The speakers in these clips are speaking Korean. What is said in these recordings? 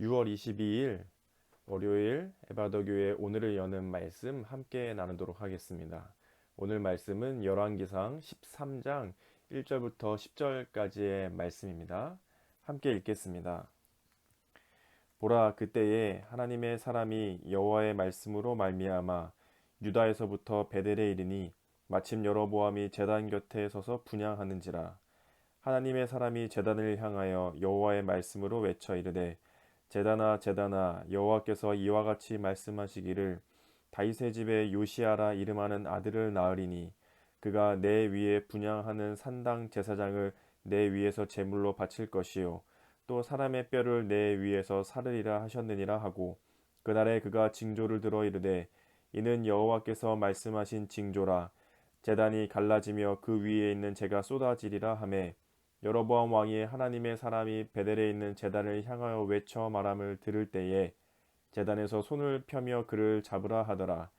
6월 22일 월요일 에바더교회 오늘을 여는 말씀 함께 나누도록 하겠습니다. 오늘 말씀은 열왕기상 13장 1절부터 10절까지의 말씀입니다. 함께 읽겠습니다. 보라, 그때에 하나님의 사람이 여호와의 말씀으로 말미암아 유다에서부터 베델에 이르니 마침 여로보암이 제단 곁에 서서 분향하는지라. 하나님의 사람이 제단을 향하여 여호와의 말씀으로 외쳐 이르되, 제단아 제단아, 여호와께서 이와 같이 말씀하시기를, 다윗의 집에 요시아라 이름하는 아들을 낳으리니 그가 내 위에 분향하는 산당 제사장을 내 위에서 제물로 바칠 것이요 또 사람의 뼈를 내 위에서 사르리라 하셨느니라 하고, 그날에 그가 징조를 들어 이르되, 이는 여호와께서 말씀하신 징조라. 제단이 갈라지며 그 위에 있는 재가 쏟아지리라 하매, 여로보암 왕이 하나님의 사람이 베델에 있는 제단을 향하여 외쳐 말함을 들을 때에 제단에서 손을 펴며 그를 잡으라 하더라.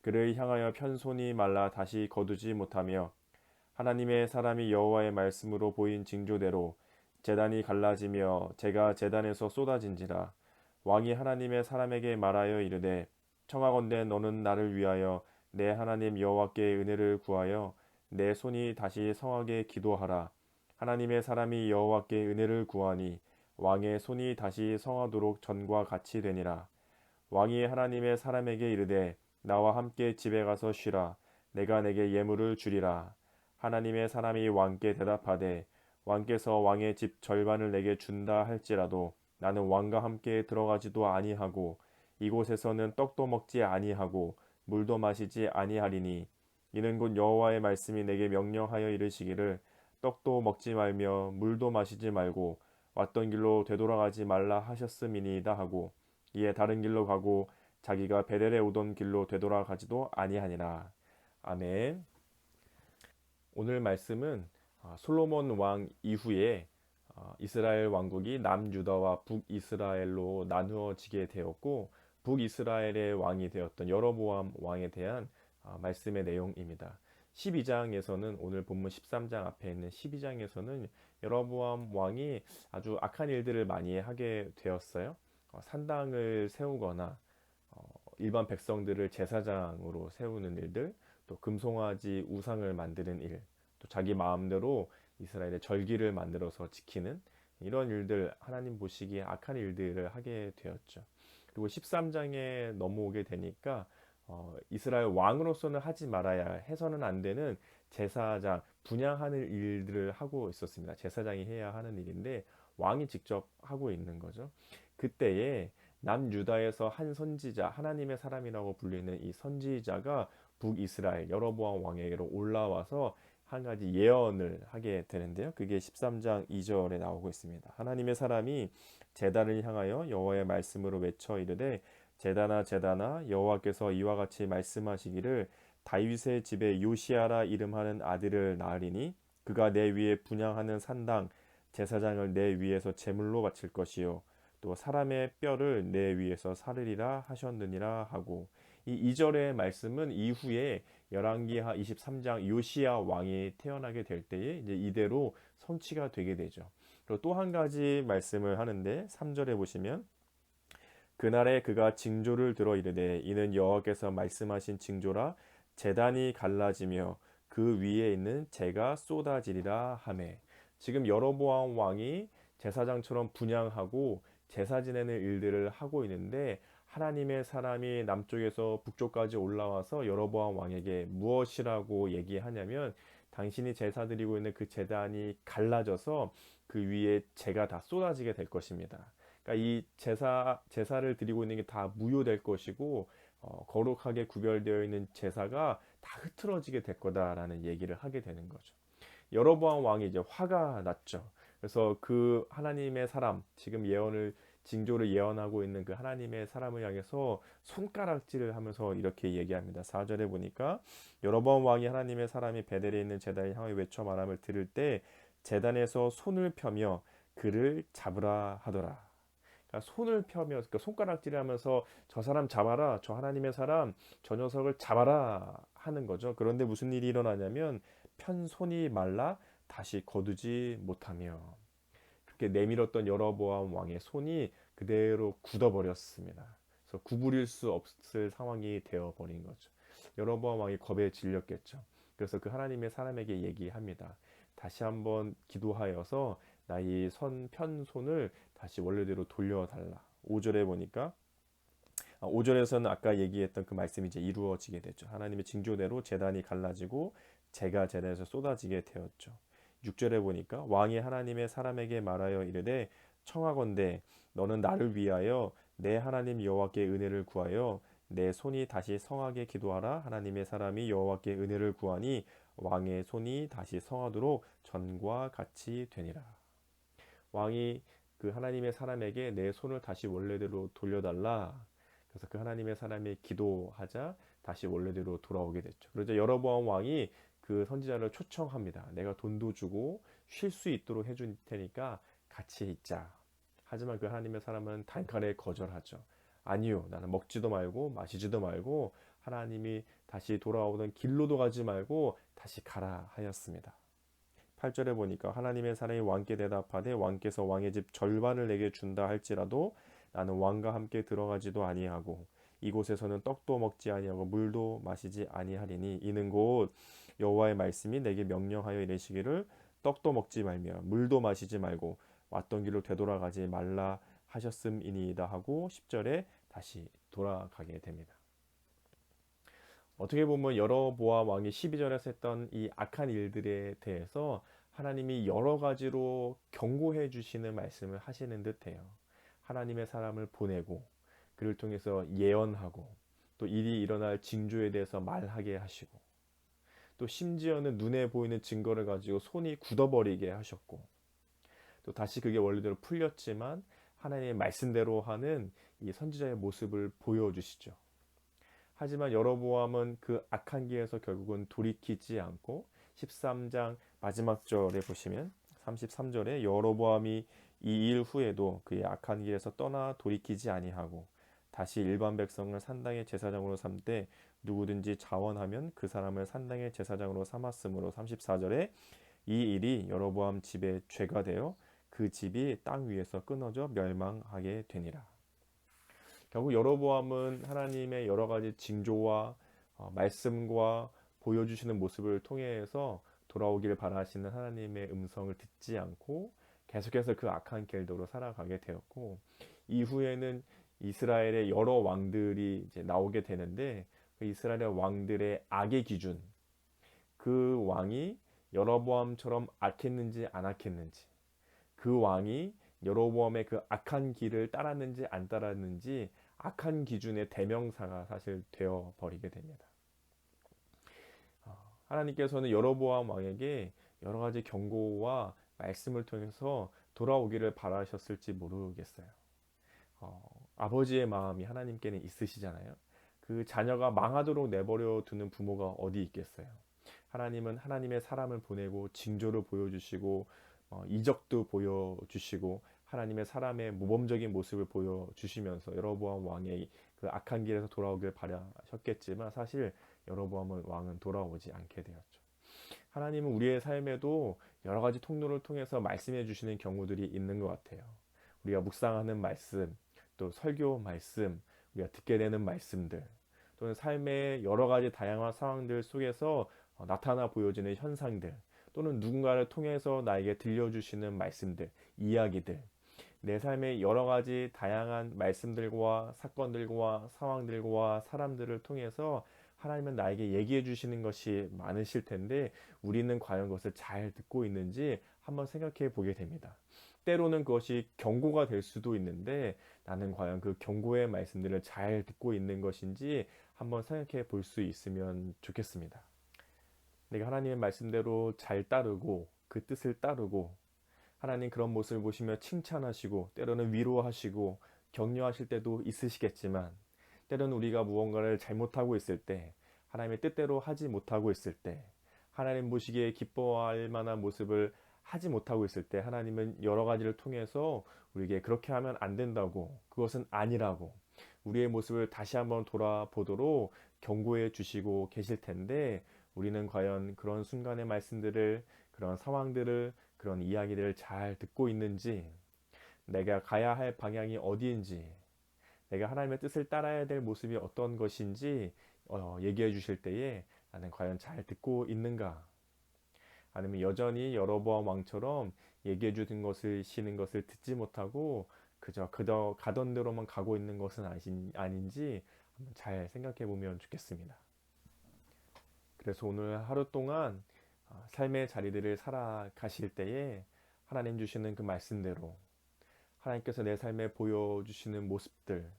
그를 향하여 편 손이 말라 다시 거두지 못하며, 하나님의 사람이 여호와의 말씀으로 보인 징조대로 제단이 갈라지며 재가 제단에서 쏟아진지라. 왕이 하나님의 사람에게 말하여 이르되, 청하건대 너는 나를 위하여 내 하나님 여호와께 은혜를 구하여 내 손이 다시 성하게 기도하라. 하나님의 사람이 여호와께 은혜를 구하니 왕의 손이 다시 성하도록 전과 같이 되니라. 왕이 하나님의 사람에게 이르되, 나와 함께 집에 가서 쉬라. 내가 내게 예물을 주리라. 하나님의 사람이 왕께 대답하되, 왕께서 왕의 집 절반을 내게 준다 할지라도 나는 왕과 함께 들어가지도 아니하고 이곳에서는 떡도 먹지 아니하고 물도 마시지 아니하리니, 이는 곧 여호와의 말씀이 내게 명령하여 이르시기를, 떡도 먹지 말며 물도 마시지 말고 왔던 길로 되돌아가지 말라 하셨음이니이다 하고, 이에 다른 길로 가고 자기가 베델에 오던 길로 되돌아가지도 아니하니라. 아멘. 오늘 말씀은 솔로몬 왕 이후에 이스라엘 왕국이 남유다와 북이스라엘로 나누어지게 되었고, 북이스라엘의 왕이 되었던 여로보암 왕에 대한 말씀의 내용입니다. 12장에서는 오늘 본문 13장 앞에 있는 12장에서는 여로보암 왕이 아주 악한 일들을 많이 하게 되었어요. 산당을 세우거나 일반 백성들을 제사장으로 세우는 일들, 또 금송아지 우상을 만드는 일, 또 자기 마음대로 이스라엘의 절기를 만들어서 지키는 이런 일들, 하나님 보시기에 악한 일들을 하게 되었죠. 그리고 13장에 넘어오게 되니까 이스라엘 왕으로서는 하지 말아야 해서는 안 되는 제사장, 분향하는 일들을 하고 있었습니다. 제사장이 해야 하는 일인데 왕이 직접 하고 있는 거죠. 그때에 남유다에서 한 선지자, 하나님의 사람이라고 불리는 이 선지자가 북이스라엘 여로보암 왕에게로 올라와서 한 가지 예언을 하게 되는데요. 그게 13장 2절에 나오고 있습니다. 하나님의 사람이 제단을 향하여 여호와의 말씀으로 외쳐 이르되, 제단아 제단아, 여호와께서 이와 같이 말씀하시기를, 다윗의 집에 요시아라 이름하는 아들을 낳으리니 그가 내 위에 분향하는 산당 제사장을 내 위에서 제물로 바칠 것이요 또 사람의 뼈를 내 위에서 사르리라 하셨느니라 하고, 이 2절의 말씀은 이후에 열왕기하 23장 요시야 왕이 태어나게 될 때에 이제 이대로 성취가 되게 되죠. 그리고 또 한 가지 말씀을 하는데 3절에 보시면, 그날에 그가 징조를 들어 이르되, 이는 여호와께서 말씀하신 징조라. 제단이 갈라지며 그 위에 있는 재가 쏟아지리라 하매, 지금 여로보암 왕이 제사장처럼 분향하고 제사 지내는 일들을 하고 있는데, 하나님의 사람이 남쪽에서 북쪽까지 올라와서 여로보암 왕에게 무엇이라고 얘기하냐면, 당신이 제사 드리고 있는 그 제단이 갈라져서 그 위에 재가 다 쏟아지게 될 것입니다. 그러니까 이 제사를 드리고 있는 게 다 무효될 것이고, 거룩하게 구별되어 있는 제사가 다 흐트러지게 될 거다라는 얘기를 하게 되는 거죠. 여로보암 왕이 이제 화가 났죠. 그래서 그 하나님의 사람, 지금 예언을 징조를 예언하고 있는 그 하나님의 사람을 향해서 손가락질을 하면서 이렇게 얘기합니다. 4절에 보니까, 여로보암 왕이 하나님의 사람이 베델에 있는 제단을 향하여 외쳐 말함을 들을 때 제단에서 손을 펴며 그를 잡으라 하더라. 그러니까 손을 펴며, 그러니까 손가락질을 하면서 저 사람 잡아라, 저 하나님의 사람, 저 녀석을 잡아라 하는 거죠. 그런데 무슨 일이 일어나냐면, 편 손이 말라 다시 거두지 못하며, 그렇게 내밀었던 여로보암 왕의 손이 그대로 굳어버렸습니다. 그래서 구부릴 수 없을 상황이 되어버린 거죠. 여로보암 왕이 겁에 질렸겠죠. 그래서 그 하나님의 사람에게 얘기합니다. 다시 한번 기도하여서 나의 편손을 다시 원래대로 돌려달라. 5절에 보니까 5절에서는 아까 얘기했던 그 말씀이 이제 이루어지게 됐죠. 하나님의 징조대로 제단이 갈라지고 재가 제단에서 쏟아지게 되었죠. 6절에 보니까 왕이 하나님의 사람에게 말하여 이르되 청하건대 너는 나를 위하여 내 하나님 여호와께 은혜를 구하여 내 손이 다시 성하게 기도하라. 하나님의 사람이 여호와께 은혜를 구하니 왕의 손이 다시 성하도록 전과 같이 되니라. 왕이 그 하나님의 사람에게 내 손을 다시 원래대로 돌려달라. 그래서 그 하나님의 사람이 기도하자 다시 원래대로 돌아오게 됐죠. 그러자 여로보암 왕이 그 선지자를 초청합니다. 내가 돈도 주고 쉴 수 있도록 해줄 테니까 같이 있자. 하지만 그 하나님의 사람은 단칼에 거절하죠. 아니요, 나는 먹지도 말고 마시지도 말고 하나님이 다시 돌아오던 길로도 가지 말고 다시 가라 하였습니다. 8절에 보니까 하나님의 사람이 왕께 대답하되 왕께서 왕의 집 절반을 내게 준다 할지라도 나는 왕과 함께 들어가지도 아니하고 이곳에서는 떡도 먹지 아니하고 물도 마시지 아니하리니 이는 곧 여호와의 말씀이 내게 명령하여 이르시기를 떡도 먹지 말며 물도 마시지 말고 왔던 길로 되돌아가지 말라 하셨음이니이다 하고 10절에 다시 돌아가게 됩니다. 어떻게 보면 여로보암 왕이 12절에서 했던 이 악한 일들에 대해서 하나님이 여러 가지로 경고해 주시는 말씀을 하시는 듯해요. 하나님의 사람을 보내고 그를 통해서 예언하고 또 일이 일어날 징조에 대해서 말하게 하시고 또 심지어는 눈에 보이는 증거를 가지고 손이 굳어버리게 하셨고 또 다시 그게 원래대로 풀렸지만 하나님의 말씀대로 하는 이 선지자의 모습을 보여주시죠. 하지만 여로보암은 그 악한 길에서 결국은 돌이키지 않고 13장 마지막 절에 보시면 33절에 여로보암이 이 일 후에도 그의 악한 길에서 떠나 돌이키지 아니하고 다시 일반 백성을 산당의 제사장으로 삼되 누구든지 자원하면 그 사람을 산당의 제사장으로 삼았으므로 34절에 이 일이 여로보암 집의 죄가 되어 그 집이 땅 위에서 끊어져 멸망하게 되니라. 결국 여로보암은 하나님의 여러 가지 징조와 말씀과 보여주시는 모습을 통해서 돌아오기를 바라시는 하나님의 음성을 듣지 않고 계속해서 그 악한 길도로 살아가게 되었고 이후에는 이스라엘의 여러 왕들이 이제 나오게 되는데 그 이스라엘의 왕들의 악의 기준 그 왕이 여로보암처럼 악했는지 안 악했는지 그 왕이 여로보암의 그 악한 길을 따랐는지 안 따랐는지 악한 기준의 대명사가 사실 되어 버리게 됩니다. 하나님께서는 여로보암 왕에게 여러 가지 경고와 말씀을 통해서 돌아오기를 바라셨을지 모르겠어요. 아버지의 마음이 하나님께는 있으시잖아요. 그 자녀가 망하도록 내버려 두는 부모가 어디 있겠어요. 하나님은 하나님의 사람을 보내고 징조를 보여주시고 이적도 보여주시고 하나님의 사람의 모범적인 모습을 보여주시면서 여로보암 왕의 그 악한 길에서 돌아오길 바라셨겠지만 사실 여로보암 왕은 돌아오지 않게 되었죠. 하나님은 우리의 삶에도 여러 가지 통로를 통해서 말씀해 주시는 경우들이 있는 것 같아요. 우리가 묵상하는 말씀, 또 설교 말씀, 우리가 듣게 되는 말씀들, 또는 삶의 여러 가지 다양한 상황들 속에서 나타나 보여지는 현상들, 또는 누군가를 통해서 나에게 들려주시는 말씀들, 이야기들, 내 삶의 여러 가지 다양한 말씀들과 사건들과 상황들과 사람들을 통해서 하나님은 나에게 얘기해 주시는 것이 많으실 텐데 우리는 과연 그것을 잘 듣고 있는지 한번 생각해 보게 됩니다. 때로는 그것이 경고가 될 수도 있는데 나는 과연 그 경고의 말씀들을 잘 듣고 있는 것인지 한번 생각해 볼 수 있으면 좋겠습니다. 내가 하나님의 말씀대로 잘 따르고 그 뜻을 따르고 하나님 그런 모습을 보시며 칭찬하시고 때로는 위로하시고 격려하실 때도 있으시겠지만 때로는 우리가 무언가를 잘못하고 있을 때 하나님의 뜻대로 하지 못하고 있을 때 하나님 보시기에 기뻐할 만한 모습을 하지 못하고 있을 때 하나님은 여러 가지를 통해서 우리에게 그렇게 하면 안 된다고 그것은 아니라고 우리의 모습을 다시 한번 돌아보도록 경고해 주시고 계실 텐데 우리는 과연 그런 순간의 말씀들을 그런 상황들을 그런 이야기들을 잘 듣고 있는지 내가 가야 할 방향이 어디인지, 내가 하나님의 뜻을 따라야 될 모습이 어떤 것인지 얘기해 주실 때에 나는 과연 잘 듣고 있는가? 아니면 여전히 여로보암 왕처럼 얘기해 주는 것을 시는 것을 듣지 못하고 그저 가던 대로만 가고 있는 것은 아닌지 한번 잘 생각해 보면 좋겠습니다. 그래서 오늘 하루 동안 삶의 자리들을 살아가실 때에 하나님 주시는 그 말씀대로 하나님께서 내 삶에 보여주시는 모습들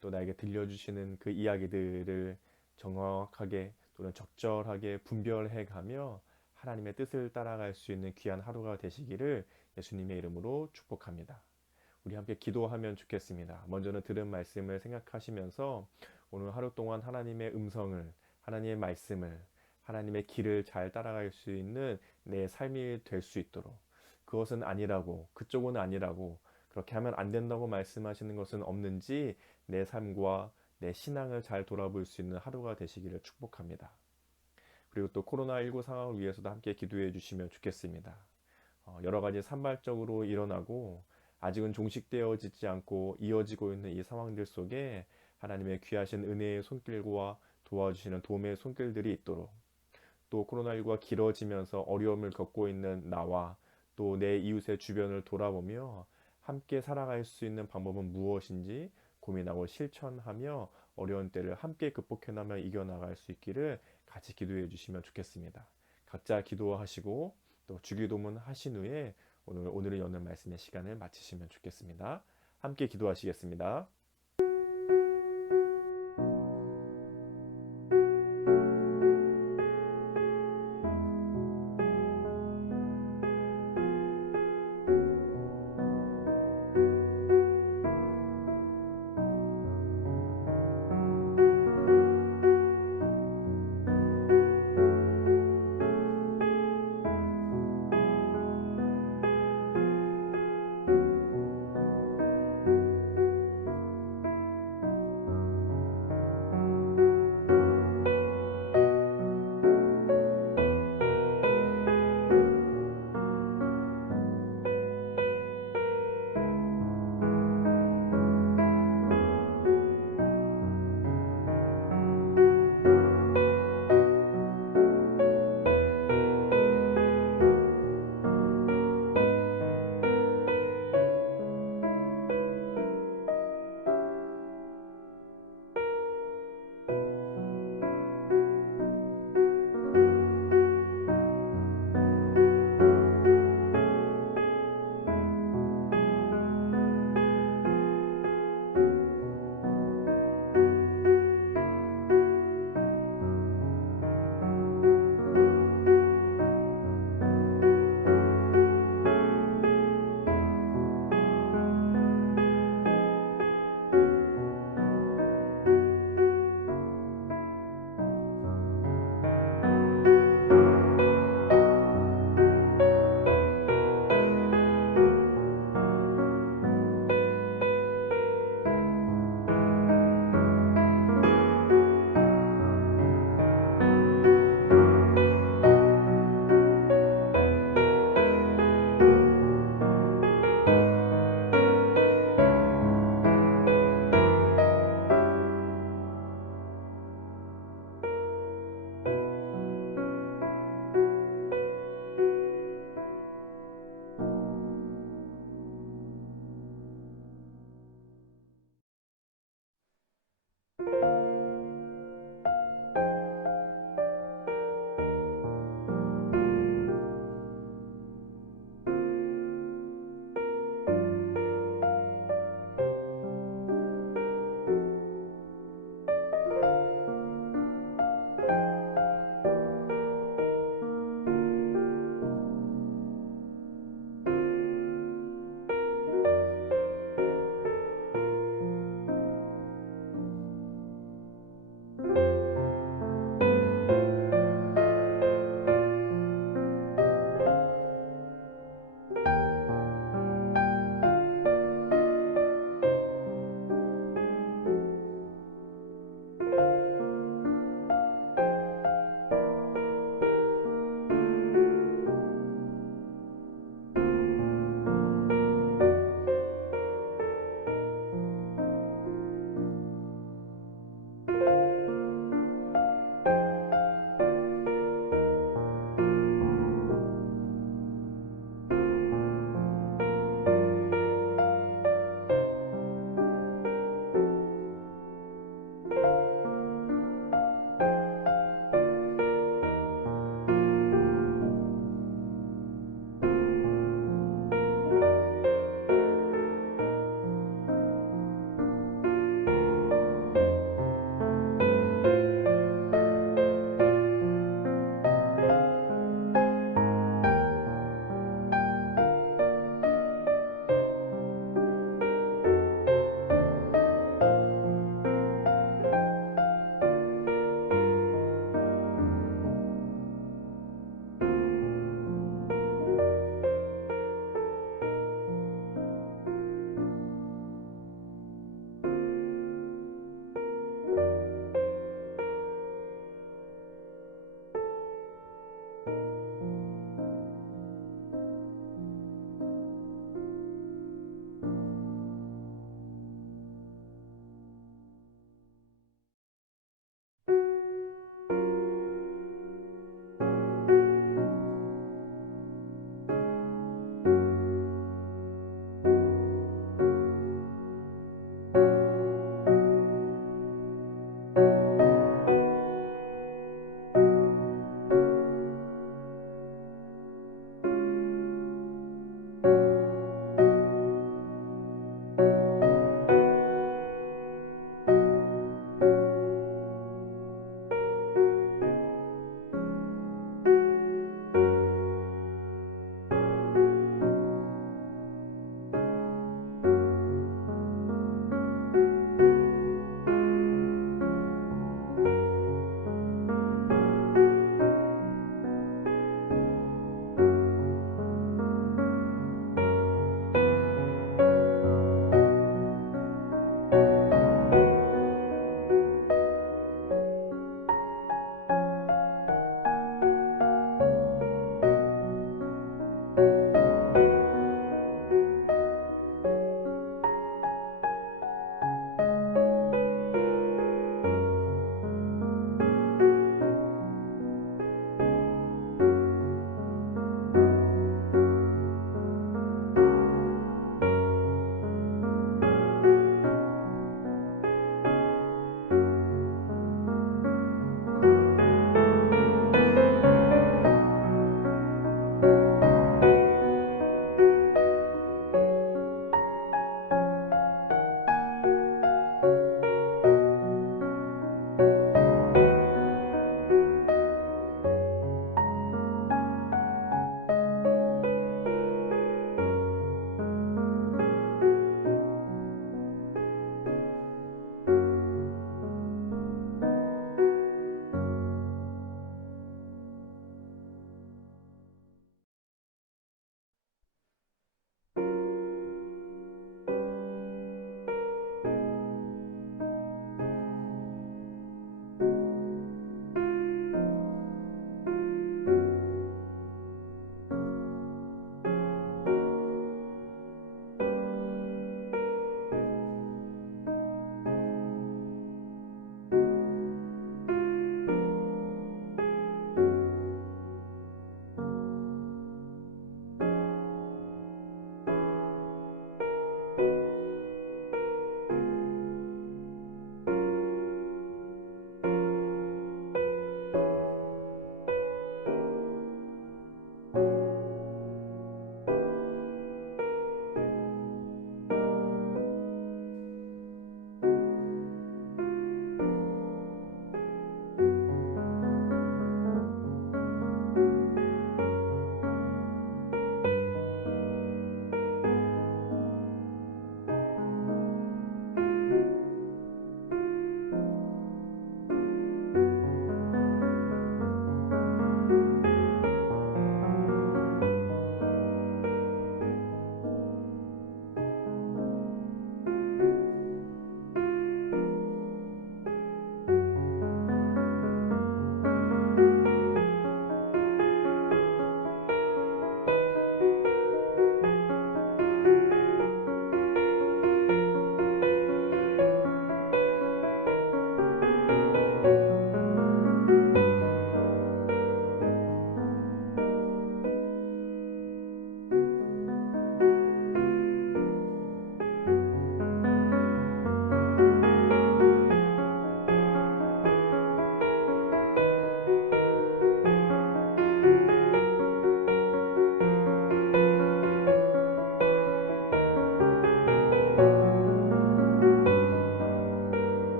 또 나에게 들려주시는 그 이야기들을 정확하게 또는 적절하게 분별해 가며 하나님의 뜻을 따라갈 수 있는 귀한 하루가 되시기를 예수님의 이름으로 축복합니다. 우리 함께 기도하면 좋겠습니다. 먼저는 들은 말씀을 생각하시면서 오늘 하루 동안 하나님의 음성을, 하나님의 말씀을, 하나님의 길을 잘 따라갈 수 있는 내 삶이 될 수 있도록 그것은 아니라고, 그쪽은 아니라고, 그렇게 하면 안 된다고 말씀하시는 것은 없는지 내 삶과 내 신앙을 잘 돌아볼 수 있는 하루가 되시기를 축복합니다. 그리고 또 코로나19 상황을 위해서도 함께 기도해 주시면 좋겠습니다. 여러 가지 산발적으로 일어나고 아직은 종식되어지지 않고 이어지고 있는 이 상황들 속에 하나님의 귀하신 은혜의 손길과 도와주시는 도움의 손길들이 있도록 또 코로나19가 길어지면서 어려움을 겪고 있는 나와 또 내 이웃의 주변을 돌아보며 함께 살아갈 수 있는 방법은 무엇인지 고민하고 실천하며 어려운 때를 함께 극복해나며 이겨나갈 수 있기를 같이 기도해 주시면 좋겠습니다. 각자 기도하시고 또 주기도문 하신 후에 오늘을 여는 말씀의 시간을 마치시면 좋겠습니다. 함께 기도하시겠습니다.